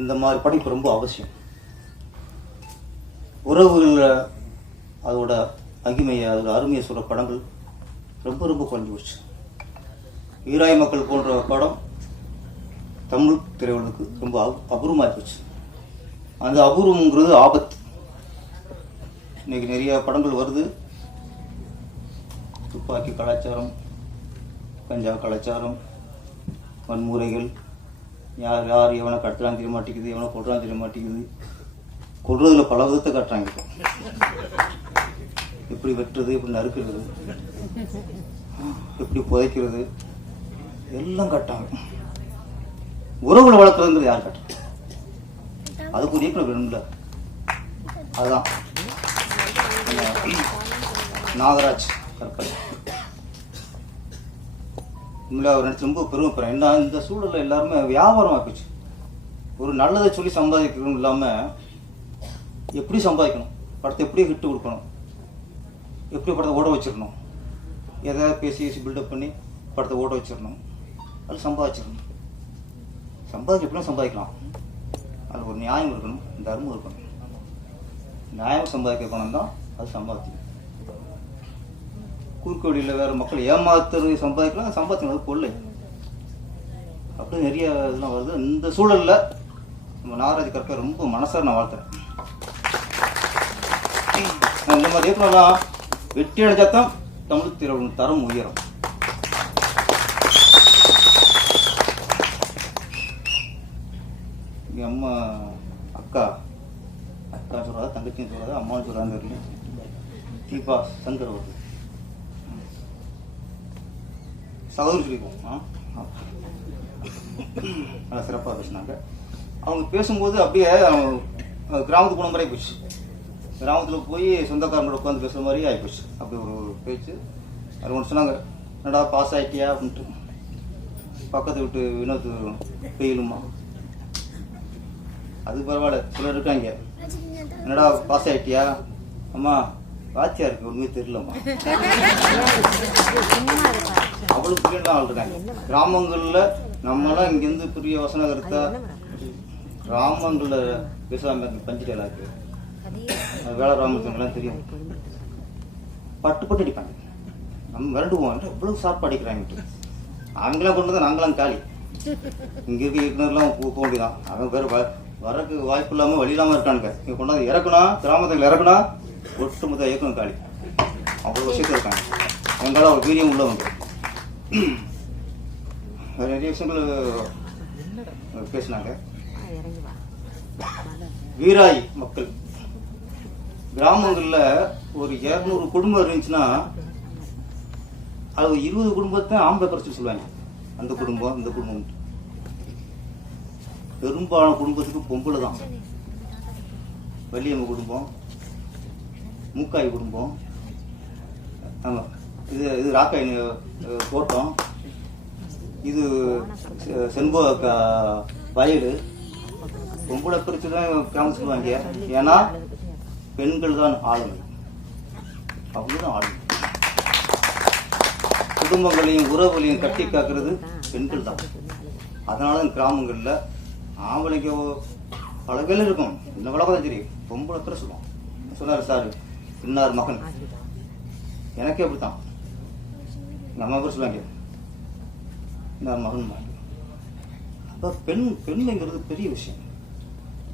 இந்த மாதிரி படிப்பு ரொம்ப அவசியம். உறவுகளில் அதோட அகிமையை அதோட அருமையை சொல்கிற படங்கள் ரொம்ப ரொம்ப குறைஞ்சி போச்சு. ஈராய் மக்கள் போன்ற படம் தமிழ் திரையுலகுக்கு ரொம்ப அபூர்வமாக போச்சு. அந்த அபூர்வங்கிறது ஆபத்து. இன்னைக்கு நிறைய படங்கள் வருது. துப்பாக்கி கலாச்சாரம் கஞ்சா கலாச்சாரம் வன்முறைகள் யார் யார் எவனை கட்டுறாங்க தெரிய மாட்டேங்குது எவனை கொள்றான் தெரிய மாட்டேங்குது. கொள்றதுல பல விதத்தை கட்டுறாங்க இப்போ. எப்படி வெட்டுறது எப்படி நறுக்கிறது எப்படி புதைக்கிறது எல்லாம் கட்டாங்க உறவுகளை வளர்க்குறதுங்கிறது யார் கட்டுறது? அதுக்கு ஒரு இயக்குனர் வேணும்ல. அதுதான் நாகராஜ் கற்கல் உண்மையில அவர் நினச்சி ரொம்ப பெருமைப்படுறேன் என்ன இந்த சூழலில் எல்லாருமே வியாபாரம் ஆக்குச்சு ஒரு நல்லதை சொல்லி சம்பாதிக்கணும் இல்லாமல் எப்படி சம்பாதிக்கணும்? படத்தை எப்படி ஹிட்டு கொடுக்கணும்? எப்படி படத்தை ஓட வச்சிடணும் எதாவது பேசி பேசி பில்டப் பண்ணி படத்தை ஓட வச்சிடணும் அது சம்பாதிச்சிடணும் சம்பாதிக்க எப்படியும் சம்பாதிக்கலாம். அது ஒரு நியாயம் இருக்கணும். தர்மம் இருக்கணும். நியாயம் சம்பாதிக்க பணம் தான் அது சம்பாத்தியம் குறுக்கோடியில் வேறு மக்கள் ஏமாத்துறது சம்பாதிக்கலாம் சம்பாதிக்கணும் அது கொள்ளை. அப்படி நிறைய இதெல்லாம் வருது. இந்த சூழலில் நம்ம நாகராஜ் கற்க ரொம்ப மனசார நான் வாழ்த்துறேன். இந்த மாதிரி எப்படிலாம் வெற்றி அடைஞ்சாதான் தமிழ் திரையுடன் தரம் உயரும். எங்கள் அம்மா அக்கா அக்கா சொல்றாதா தங்கச்சியும் சொல்றாதா அம்மாவும் சொல்கிறாங்க தெரியல. தீபா சங்கர் அவர்கள். சகோதரி சொல்லிப்போம் ஆ? ஆ. நல்லா சிறப்பாக பேசினாங்க. அவங்க பேசும்போது அப்படியே கிராமத்து போன மாதிரி போச்சு. கிராமத்தில் போய் சொந்தக்காரங்களோட உட்காந்து பேசுகிற மாதிரி ஆகிப்போச்சு அப்படி ஒரு ஒரு பேச்சு. அது ஒன்று சொன்னாங்க என்னடா பாஸ் ஆகிட்டியா அப்படின்ட்டு. பக்கத்து விட்டு வினோத்து பெயிலுமா. அது பரவாயில்ல சொல்லிருக்காங்க இருக்காங்க. என்னடா பாஸ் ஆகிட்டியா அம்மா வாத்தியாருக்கு இருக்கு ஒன்றுமே தெரியலம்மா. அவ்வளவு பிள்ளைலாம் ஆள் இருக்காங்க கிராமங்கள்ல நம்மளாம் இங்கேருந்து பெரிய வசன கருத்தா கிராமங்கள்ல பேசாம இருந்த வேலை ராமத்துங்கெல்லாம் தெரியும். பட்டு பட்டு அடிப்பாங்க. நம்ம விரண்டுவோம் எவ்வளவு சாப்பாடு அடிக்கிறாங்க அவங்களாம் கொண்டு வந்து நாங்களாம் காலி. இங்க இருக்க இயக்குனர்லாம் போக வேண்டியதான் அவன் பேர் வரக்கு வாய்ப்பு இல்லாம வழி இல்லாம இருக்கானுங்க. இங்க கொண்டாந்து இறக்குனா கிராமத்தில் இறக்குனா ஒட்டுமொத்த இயக்கம் காலி. அவ்வளோ விஷயத்தில் இருக்காங்க. எங்களால் ஒரு வீரியம் உள்ளவங்க வேற நிறைய விஷயங்கள் பேசினாங்க. வீராய் மக்கள். கிராமங்களில் ஒரு இரநூறு குடும்பம் இருந்துச்சுன்னா அது இருபது குடும்பத்தை ஆம்பளை குறைச்சி சொல்லுவாங்க. அந்த குடும்பம் இந்த குடும்பம். பெரும்பாலான குடும்பத்துக்கு பொம்பளை தான் வள்ளியம்ம குடும்பம் மூக்காய் குடும்பம். ஆமாம் இது இது ராக்காய் அஹ், தோட்டம். இது செ- செண்பக க- வயல். பொம்பளை பிரித்து தான் கிராமம் சொல்லுவாங்க ஏன்னா பெண்கள் தான் ஆளுமை அவங்க தான் ஆளுமை குடும்பங்களையும் உறவுகளையும் கட்டி காக்கிறது பெண்கள் தான். அதனால தான் கிராமங்களில் ஆம்பளைக்கு பல பேர் இருக்கும். இந்த வளர்க்க தான் தெரியும். பொம்பளை பேர் சொன்னார் சார்? இன்னார் மகன். எனக்கே அப்படித்தான். எங்கள் அம்மா கூட சொல்லுவாங்க இன்னார் மகன் அப்போ பெண் பெண்மைங்கிறது பெரிய விஷயம்.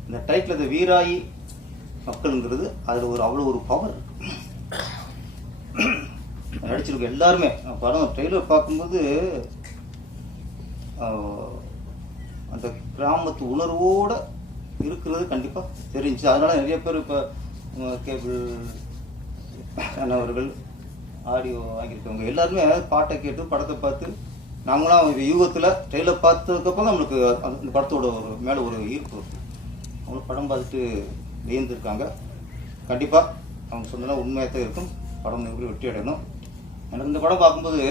இந்த டைட்டில் இந்த வீராயி மக்கள்ங்கிறது அதில் ஒரு அவ்வளோ ஒரு பவர் நடிச்சிருக்க எல்லாருமே படம் ட்ரெய்லர் பார்க்கும்போது அந்த கிராமத்து உணர்வோடு இருக்கிறது கண்டிப்பாக தெரிஞ்சு அதனால நிறைய பேர் இப்போ கேபிள் அவர்கள் ஆடியோ வாங்கியிருக்கவங்க எல்லாருமே பாட்டை கேட்டு படத்தை பார்த்து நாங்களாம் ஒரு யூகத்தில் ட்ரெயிலர் பார்த்ததுக்கப்புறம் நம்மளுக்கு அந்த படத்தோட ஒரு மேலே ஒரு ஈர்ப்பு. இருக்கு அவங்க படம் பார்த்துட்டு வியந்துருக்காங்க. கண்டிப்பாக அவங்க சொன்னால் உண்மையாக தான் இருக்கும். படம் எப்படி வெற்றி அடையணும்? எனக்கு இந்த படம் பார்க்கும்போது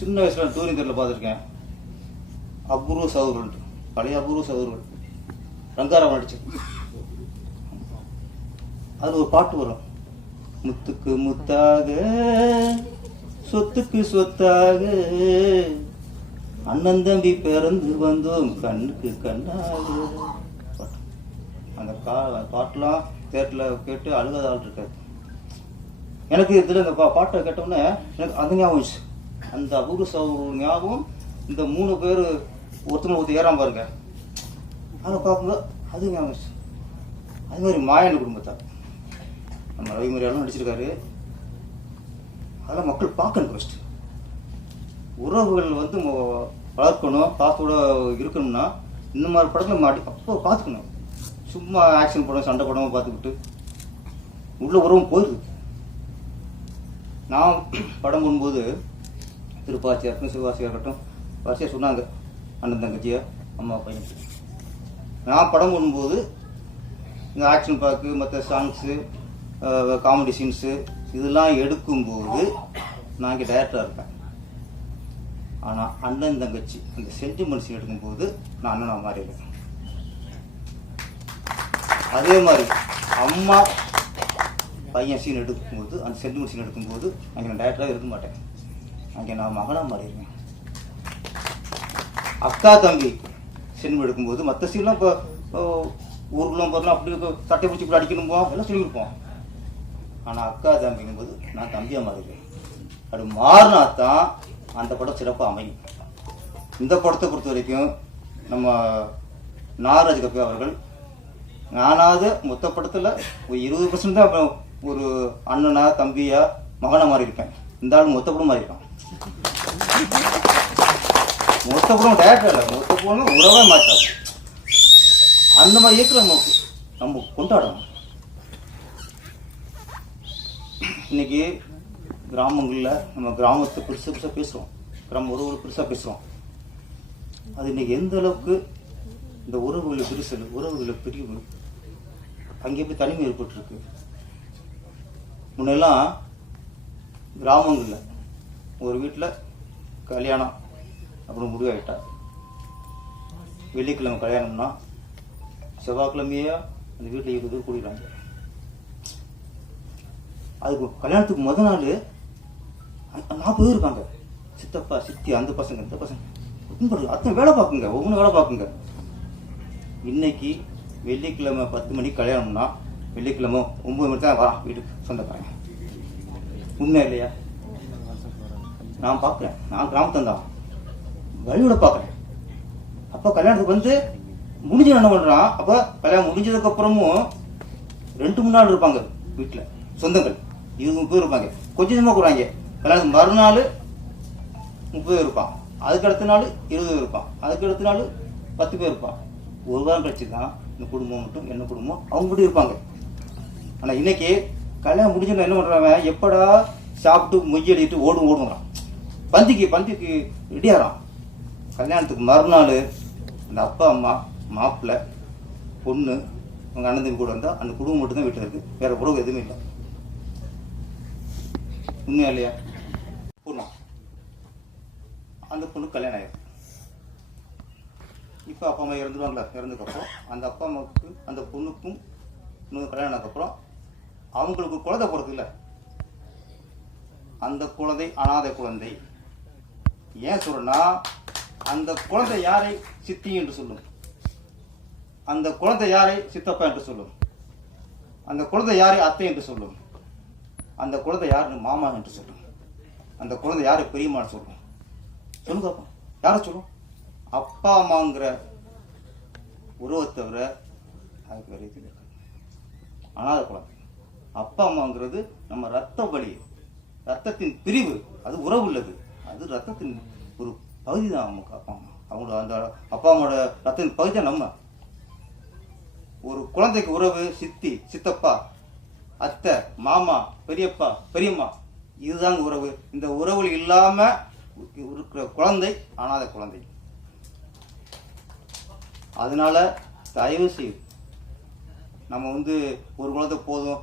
சின்ன வயசில் டூரிங் தெருவில் பார்த்துருக்கேன். அபூர்வ சௌர்கள் பழைய அபூர்வ சௌர்கள் ரங்காராவன் நடிச்சு அது ஒரு பாட்டு வரும். முத்துக்கு முத்தாக சொத்துக்கு சொத்தாக. அண்ணன் தம்பி பிறந்து வந்தோம் கண்ணுக்கு கண்ணாக. அந்த கா பாட்டெலாம் தேட்டரில் கேட்டு அழுகாத ஆள் இருக்காது. எனக்கு இதில் இந்த பா பாட்டை கேட்டோன்னே எனக்கு அந்த ஞாபகம் அந்த அபூர்வ சௌர் ஞாபகம் இந்த மூணு பேர் ஒருத்தங்க ஒருத்தர் ஏறாம பாருங்க. அதை பார்க்கும்போது அது ஞாபகம் அது மாதிரி மாயன் குடும்பத்தார். நம்ம ரவி நடிச்சிருக்காரு. அதெல்லாம் மக்கள் பார்க்கணும் ஃபஸ்ட்டு உறவுகள் வந்து வளர்க்கணும் பாப்போட இருக்கணும்னா இந்த மாதிரி படத்தில் மாட்டி அப்போ பார்த்துக்கணும். சும்மா ஆக்ஷன் படம் சண்டை படமாக பார்த்துக்கிட்டு. உள்ள உறவும் போயிடுது. நான் படம் போடும்போது திருப்பாச்சியாக இருக்கட்டும் சிவாசியாக இருக்கட்டும் வரிசையாக சொன்னாங்க அண்ணன் தங்கச்சியா அம்மா பையன். நான் படம் போடும்போது இந்த ஆக்ஷன் பார்க்கு மற்ற சாங்ஸு காமெடி சீன்ஸு இதெல்லாம் எடுக்கும்போது நான் இங்கே டேரக்டராக இருப்பேன். ஆனால் அண்ணன் தங்கச்சி அந்த சென்டிமெண்ட்ஸ் எடுக்கும்போது நான் அண்ணனாக மாறிடுவேன். அதே மாதிரி அம்மா பையன் சீன் எடுக்கும்போது அந்த சென்டிமெண்ட் சீன் எடுக்கும்போது அங்கே நான் டேரக்டராக இருக்க மாட்டேன். அங்கே நான் மகனாக மாறிடுவேன். அக்கா தம்பி சென்டிமெண்ட் எடுக்கும்போது மற்ற சீன்லாம் இப்போ ஊருக்குலாம் போகிறோம் அப்படி சட்டை பிடிச்சி இப்படி அடிக்கணும்? போ எல்லாம் சொல்லியிருப்போம். ஆனால் அக்கா தம்பிங்கும் போது நான் தம்பியாக மாறிடுவேன் அப்படி மாறினா தான் அந்த படம் சிறப்பாக அமையும். இந்த படத்தை பொறுத்த வரைக்கும் நம்ம நாகராஜ் கபி அவர்கள் நானாவது மொத்த படத்தில் ஒரு இருபது பர்சன்ட் தான் அப்புறம் ஒரு அண்ணனா தம்பியா மகனாக மாறி இருப்பேன் இந்த ஆள் மொத்த படம் மாறிடுவான் மொத்த படம் டேரக்டர் இல்லை. மொத்த படம் உறவே மாற்றாது அந்த மாதிரி இயக்கிற நமக்கு நம்ம கொண்டாடணும். இன்னைக்கு கிராமங்களில் நம்ம கிராமத்தை பெருசாக பெருசாக பேசுகிறோம் கிராம உறவுகள் பெருசாக பேசுகிறோம் அது இன்னைக்கு எந்த அளவுக்கு இந்த உறவுகளை விரிசல் உறவுகளை பிரிவு அங்கே போய் தனிமை ஏற்பட்டுருக்கு? முன்னெல்லாம் கிராமங்களில் ஒரு வீட்டில் கல்யாணம் அப்புறம் முடிவாயிட்டா. வெள்ளிக்கிழமை கல்யாணம்னா செவ்வாய்க்கிழமையே அந்த வீட்டில் இருக்கிறது கூடிடுறாங்க. அதுக்கு கல்யாணத்துக்கு முத நாள் நாற்பது பேர் இருக்காங்க. சித்தப்பா சித்தி அந்த பசங்க இந்த பசங்க. அத்தனை வேலை பார்க்குங்க. ஒவ்வொன்றும் வேலை பார்க்குங்க. இன்னைக்கு வெள்ளிக்கிழமை பத்து மணிக்கு கல்யாணம்னா வெள்ளிக்கிழமை ஒன்பது மணி தான் வரான் வீட்டுக்கு சொந்தக்காரங்க உண்மை இல்லையா? நான் பார்க்குறேன். நான் கிராமத்தந்தான் வழியோட பார்க்குறேன். அப்போ கல்யாணத்துக்கு வந்து முடிஞ்சு என்ன பண்ணுறான் அப்போ கல்யாணம் முடிஞ்சதுக்கப்புறமும் ரெண்டு மூணு நாள் இருப்பாங்க வீட்டில் சொந்தங்கள். இருபது முப்பது இருப்பாங்க. கொஞ்சம் கொஞ்சமாக கூறாங்க கல்யாணத்துக்கு மறுநாள் முப்பது பேர் இருப்பான் அதுக்கு அடுத்த நாள் இருபது பேர் இருப்பான் அதுக்கு அடுத்த நாள் பத்து பேர் இருப்பான் ஒரு வாரம் கழிச்சு தான் இந்த குடும்பம் மட்டும் என்ன குடும்பம் அவங்க மட்டும் இருப்பாங்க. ஆனால் இன்னைக்கு கல்யாணம் முடிஞ்சவங்க என்ன பண்ணுறாங்க எப்படா சாப்பிட்டு மொய்யடிட்டு ஓடும் ஓடுங்கிறான். பந்திக்கு பந்திக்கு ரெடியாகிறான். கல்யாணத்துக்கு மறுநாள் அந்த அப்பா அம்மா மாப்பிள்ளை பொண்ணு அவங்க அண்ணன் தம்பி கூட வந்தால் அந்த குடும்பம் மட்டும்தான் வீட்டில் இருக்குது வேறு உறவு எதுவுமே இல்லை. உண்மையா இல்லையா பொண்ணா? அந்த பொண்ணு கல்யாணம் ஆயிருக்கு. இப்போ அப்பா அம்மா இறந்துருவாங்களா? இறந்ததுக்கப்புறம் அந்த அப்பா அம்மாவுக்கு அந்த பொண்ணுக்கும் இன்னொரு கல்யாணம் ஆனதுக்கப்புறம் அவங்களுக்கு குழந்தை பிறக்குல்ல அந்த குழந்தை அனாதை குழந்தை. ஏன் சொல்றேன்னா அந்த குழந்தை யாரை? சித்தி என்று சொல்லும். அந்த குழந்தை யாரை? சித்தப்பா என்று சொல்லும். அந்த குழந்தை யாரை? அத்தை என்று சொல்லும். அந்த குழந்தை யாருன்னு மாமா என்று சொல்லும். அந்த குழந்தை யாரு? பெரியம்மான்னு சொல்லும். சொல்லுங்க அப்பா. யாரை சொல்லும்? அப்பா அம்மாங்கிற உறவை தவிர அதுக்கு வேறு எதுவும் இருக்காது அனாத குழந்தை. அப்பா அம்மாங்கிறது நம்ம ரத்த வழி ரத்தத்தின் பிரிவு. அது உறவு உள்ளது. அது ரத்தத்தின் ஒரு பகுதி தான் நமக்கு அப்பா அம்மா. அவங்களோட அந்த அப்பா அம்மாவோட ரத்தத்தின் பகுதி தான் நம்ம. ஒரு குழந்தைக்கு உறவு சித்தி சித்தப்பா அத்தை மாமா பெரியப்பா பெரியம்மா. இதுதாங்க உறவு. இந்த உறவு இல்லாம இருக்கிற குழந்தை அனாதை குழந்தை. அதனால தயவு செய்யும் நம்ம வந்து ஒரு குழந்தை போதும்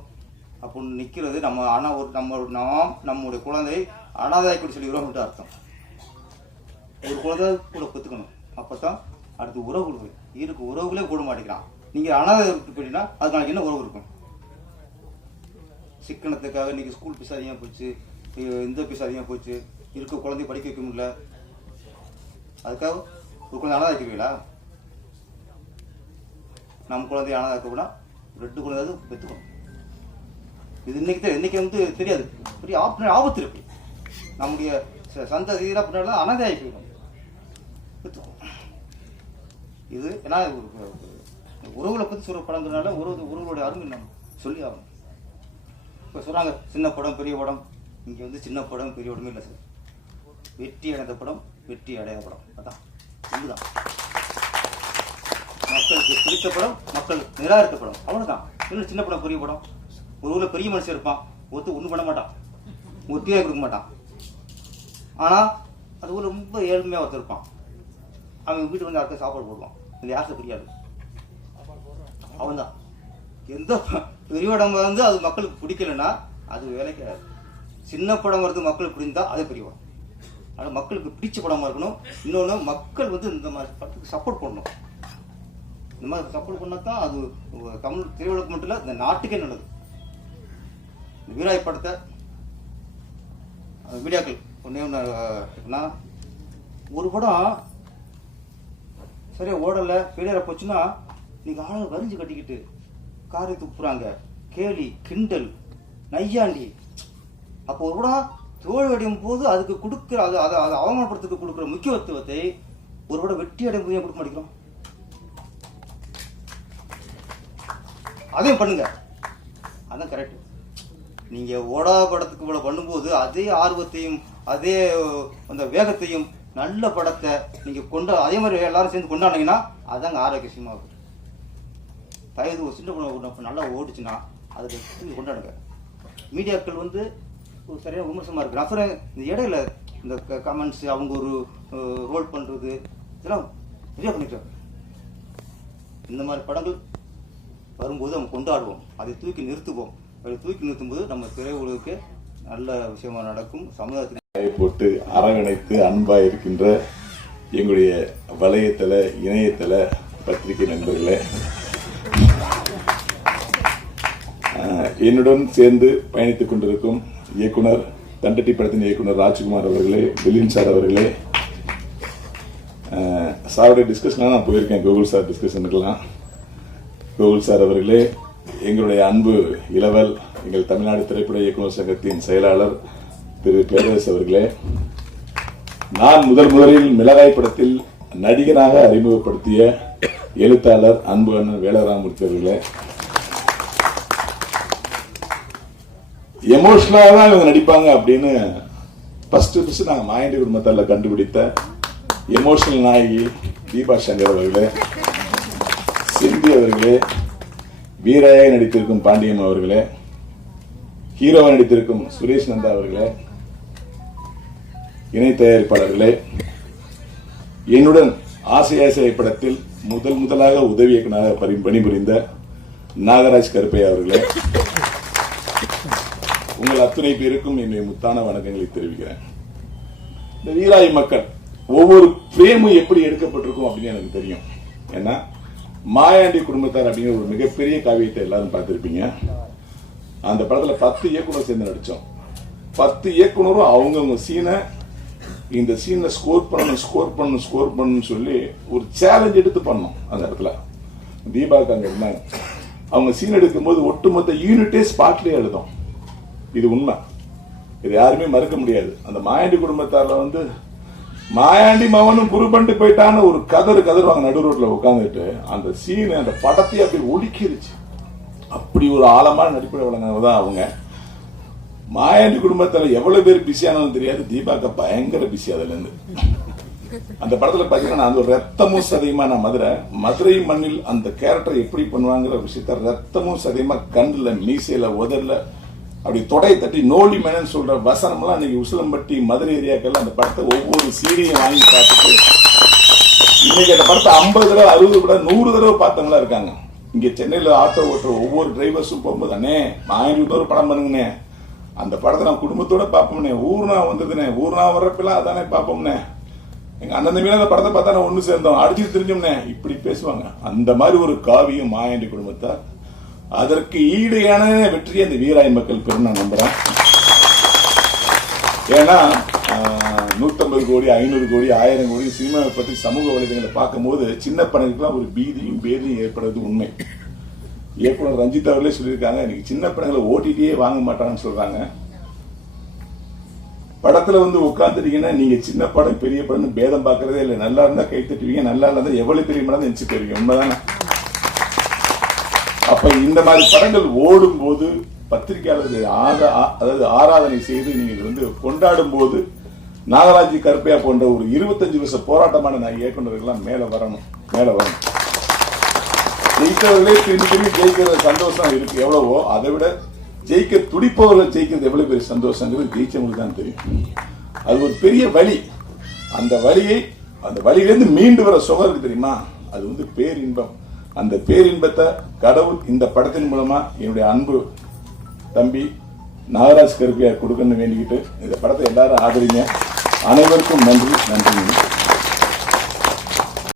அப்படின்னு நிற்கிறது நம்ம ஆனால் ஒரு நம்ம நாம் நம்முடைய குழந்தை அனாதை கூட சொல்லி உறவுட்டு அர்த்தம். ஒரு குழந்தை கூட பெற்றுக்கணும் அப்போ தான் அடுத்து உறவு இருக்கு. உறவுகளே கூட மாட்டேங்கிறான் நீங்கள் அனாதை போயிட்டீங்கன்னா அது நாளைக்கு என்ன உறவு இருக்கும்? சிக்கனத்துக்காக இன்னைக்கு ஸ்கூல் ஃபீஸ் அதிகமாக போச்சு. இந்த ஃபீஸ் அதிகமாக போச்சு. இருக்க குழந்தைய படிக்க வைக்க முடியல. அதுக்காக ஒரு குழந்தை அனாதாக்கிறீங்களா நம்ம குழந்தைய அனாதாக்கப்படா ரெண்டு குழந்தையாவது பெற்றுக்கணும் இது இன்னைக்கு தெ- இன்னைக்கு வந்து தெரியாது. பெரிய ஆப் ஆபத்து இருக்கு. நம்முடைய ச- சந்ததியெல்லாம் பின்னாடி அனாதையாகி போயிடும் இது ஏன்னா உறவுகளை பற்றி சொல்கிற படங்கிறனால உறவு உறவுகளுடைய அருமை நம்ம சொல்லி ஆகணும். இப்போ சொல்கிறாங்க சின்ன படம் பெரிய படம் இங்கே வந்து சின்ன படம் பெரிய படமே இல்லை சார். வெற்றி அடைந்த படம் வெற்றி அடையாத படம் அதான். இதுதான். மக்களுக்கு பிடித்த படம் மக்கள் நிராகரித்த படம் அவ்வளோதான் இன்னும் சின்ன படம் பெரிய படம் ஒரு ஊரில் பெரிய மனுஷன் இருப்பான். ஒத்து ஒன்றும் பண்ண மாட்டான். ஒத்தியாக கொடுக்க மாட்டான். ஆனால் அது ஊரில் ரொம்ப ஏழ்மையாக ஒருத்தர் இருப்பான். அவன் வீட்டுக்கு வந்து அடுத்த சாப்பாடு போடுவான். இது யாருக்கு தெரியாது. அவன்தான். எந்த பெரியவடம் பெரிய படம் வந்து அது மக்களுக்கு பிடிக்கலன்னா அது வேலைக்கு சின்ன படம் வருது மக்களுக்கு பிடிந்தா அது பெரிய படம். ஆனால் மக்களுக்கு பிடிச்ச படமாக இருக்கணும். இன்னொன்று மக்கள் வந்து இந்த மாதிரி படத்துக்கு சப்போர்ட் பண்ணணும். இந்த மாதிரி சப்போர்ட் பண்ணால் தான் அது தமிழ் திரையுலகம் மட்டும் இல்லை இந்த நாட்டுக்கே நல்லது. இந்த வீராய் படத்தை அந்த மீடியாக்கள் ஒன்றே ஒன்று ஒரு படம் சரியாக ஓடலை ஃபெயிலியராக போச்சுன்னா நீங்கள் ஆளுங்க வரிஞ்சு கட்டிக்கிட்டு காரை துப்புறாங்க கேலி கிண்டல் நையாண்டி. அப்போ ஒரு படம் தோல்வி அடையும் போது அதுக்கு கொடுக்குற அது அதை அதை அவமானப்படுத்துக்கு கொடுக்குற முக்கியத்துவத்தை ஒரு படம் வெற்றி அடையும் போது கொடுக்க மாட்டேங்கிறோம்? அதையும் பண்ணுங்க. அதான் கரெக்ட் நீங்க ஓடா படத்துக்கு இவ்வளோ பண்ணும்போது அதே ஆர்வத்தையும் அதே அந்த வேகத்தையும் நல்ல படத்தை நீங்க கொண்டு அதே மாதிரி எல்லாரும் சேர்ந்து கொண்டாடினீங்கன்னா அதாங்க ஆரோக்கியமா இருக்கும். தயவு ஒரு சின்ன நல்லா ஓடிச்சுன்னா அதுக்கு கொண்டாடுங்க. மீடியாக்கள் வந்து ஒரு சரியான விமர்சனமா இருக்கு. அப்புறம் இந்த இடையில இந்த கமெண்ட்ஸ் அவங்க ஒரு ரோல் பண்ணுறது இதெல்லாம் நிறைய பண்ணிட்டு இந்த மாதிரி படங்கள் வரும்போது நம்ம கொண்டாடுவோம். அதை தூக்கி நிறுத்துவோம். அதை தூக்கி நிறுத்தும்போது நம்ம திரையுலகுக்கு நல்ல விஷயமா நடக்கும். சமுதாயத்துக்கு போட்டு அரவணைத்து அன்பாக இருக்கின்ற எங்களுடைய வளையத்தில் இணையத்தில் பத்திரிகை நண்பர்களே என்னுடன் சேர்ந்து பயணித்துக் கொண்டிருக்கும் இயக்குனர் தண்டட்டி படத்தின் இயக்குனர் ராஜ்குமார் அவர்களே பிலின் சார் அவர்களே. சாருடைய டிஸ்கஷனாக நான் போயிருக்கேன். கோகுல் சார் டிஸ்கஷனுக்கெல்லாம் கோகுல் சார் அவர்களே எங்களுடைய அன்பு இளவல் எங்கள் தமிழ்நாடு திரைப்பட இயக்குநர் சங்கத்தின் செயலாளர் திரு. பேரரசு அவர்களே. நான் முதல் முதலில் மிளகாய் படத்தில் நடிகனாக அறிமுகப்படுத்திய எழுத்தாளர் அன்பு அண்ணன் வேலராமூர்த்தி அவர்களே. எமோஷனலாக தான் இவங்க நடிப்பாங்க அப்படின்னு ஃபர்ஸ்ட் ஃபர்ஸ்ட் நான் மாயண்டி குடும்பத்தால கண்டுபிடித்த எமோஷனல் நாயகி தீபா சங்கர் அவர்களே சிந்தி அவர்களே வீராயாக நடித்திருக்கும் பாண்டியம் அவர்களே ஹீரோவாக நடித்திருக்கும் சுரேஷ் நந்தா அவர்களே இணை தயாரிப்பாளர்களே என்னுடன் ஆசை ஆசை படத்தில் முதல் முதலாக உதவி இயக்குநராக பணி- பணிபுரிந்த நாகராஜ் கருப்பையா அவர்களே உங்கள் அத்துணை பேருக்கும் என்னுடைய முத்தான வணக்கங்களை தெரிவிக்கிறேன். இந்த வீராய் மக்கள் ஒவ்வொரு பிரேமும் எப்படி எடுக்கப்பட்டிருக்கும் அப்படின்னு எனக்கு தெரியும். ஏன்னா மாயாண்டி குடும்பத்தார் அப்படிங்கிற ஒரு மிகப்பெரிய காவியத்தை எல்லாரும் பார்த்துருப்பீங்க. அந்த படத்துல பத்து இயக்குனர் சேர்ந்து நடித்தோம் பத்து இயக்குனரும் அவங்கவுங்க சீனை இந்த சீனை ஸ்கோர் பண்ணணும் ஸ்கோர் பண்ணணும் ஸ்கோர் பண்ணணும் சொல்லி ஒரு சேலஞ்ச் எடுத்து பண்ணோம் அந்த இடத்துல. தீபாவுக்கு அங்க இருந்தாங்க அவங்க சீன் எடுக்கும்போது ஒட்டுமொத்த யூனிட்டே ஸ்பாட்லேயே எழுதும். இது உண்மை. இது யாருமே மறுக்க முடியாது. அந்த மாயாண்டி குடும்பத்தார்ல வந்து மாயாண்டி மவனும் குருபண்டு போயிட்டான்னு ஒரு கதறு கதறுவாங்க நடு ரோட்ல உட்காந்துட்டு அந்த சீன் அந்த படத்தையே அப்படி ஒடுக்கிருச்சு. அப்படி ஒரு ஆழமான நடிப்படை வழங்கினவங்க தான் அவங்க. மாயாண்டி குடும்பத்தில் எவ்வளவு பேர் பிஸியானாலும் தெரியாது. தீபாக்க பயங்கர பிஸி அதுல இருந்து. அந்த படத்துல பாத்தீங்கன்னா அந்த ரத்தமும் சதயமான மதுரை மதுரை மண்ணில் அந்த கேரக்டர் எப்படி பண்ணுவாங்கிற விஷயத்த ரத்தமும் சதையுமா கண்ணுல மீசையில உதறல அப்படி தொடையை தட்டி நோலி மேனன் சொல்ற வசனம்லாம் அன்னைக்கு உசிலம்பட்டி மதுரை ஏரியாக்கெல்லாம் அந்த படத்தை ஒவ்வொரு சீடியும் வாங்கி பார்த்துட்டு இன்னைக்கு அந்த படத்தை ஐம்பது தடவை அறுபது கூட நூறு தடவை பார்த்தவங்களா இருக்காங்க. இங்க சென்னையில ஆட்டோ ஓட்டுற ஒவ்வொரு டிரைவர்ஸும் போகும்போது அண்ணே ஆயிரம் ரூபாய் படம் பண்ணுங்கண்ணே. அந்த படத்தை நான் குடும்பத்தோட பார்ப்போம்னே. ஊர்னா வந்ததுனே. ஊர்னா வர்றப்பெல்லாம் அதானே பார்ப்போம்னே. எங்க அண்ணன் தம்பியில அந்த படத்தை பார்த்தா நான் சேர்ந்தோம். அடிச்சு தெரிஞ்சோம்னே. இப்படி பேசுவாங்க. அந்த மாதிரி ஒரு காவியம் மாயாண்டி குடும்பத்தை அதற்கு ஈடுயான வெற்றியை அந்த வீராய் மக்கள் பெரும் நான் நம்புறேன். ஏன்னா ஆஹ், நூத்தம்பது கோடி ஐநூறு கோடி ஆயிரம் கோடி சினிமாவை பற்றி சமூக வலைதளங்களை பார்க்கும்போது சின்ன படங்களுக்குலாம் ஒரு பீதியும் பேதியும் ஏற்படுறது உண்மை. இயக்குனர் ரஞ்சித் அவர்களே சொல்லியிருக்காங்க இன்னைக்கு சின்ன படங்களை ஓடிடியே வாங்க மாட்டாங்கன்னு சொல்றாங்க. படத்துல வந்து உட்காந்துட்டீங்கன்னா நீங்க சின்ன படம் பெரிய படம்னு பேதம் பார்க்கறதே இல்லை. நல்லா இருந்தா கை தட்டுவீங்க நல்லா இருந்தா எவ்வளவு பெரிய படம் நினைச்சு போயிருவீங்க. உண்மைதானே? அப்ப இந்த மாதிரி படங்கள் ஓடும் போது பத்திரிகையாளர்கள் அதாவது ஆராதனை செய்து நீங்கள் வந்து கொண்டாடும் போது நாகராஜ் கருப்பையா போன்ற ஒரு இருபத்தஞ்சு வருஷ போராட்டமான நான் இயக்குநர்கள்லாம் மேல வரணும் மேல வரணும். ஜெயிக்கிறவர்களே திரும்பி திரும்பி ஜெயிக்கிற சந்தோஷம் இருக்கு. எவ்வளவோ? அதை விட ஜெயிக்க துடிப்பவர்கள் ஜெயிக்கிறது எவ்வளவு பெரிய சந்தோஷங்கிறது ஜெயிச்சவங்களுக்கு தான் தெரியும். அது ஒரு பெரிய வழி அந்த வழியை அந்த வழியிலேருந்து மீண்டு வர சுகம் இருக்கு தெரியுமா? அது வந்து பேரின்பம். அந்த பேரின்பத்தை கடவுள் இந்த படத்தின் மூலமா என்னுடைய அன்பு தம்பி நாகராஜ் கருப்பியார் கொடுக்கணும்னு வேண்டிக்கிட்டு இந்த படத்தை எல்லாரும் ஆதரிங்க. அனைவருக்கும் நன்றி நன்றி.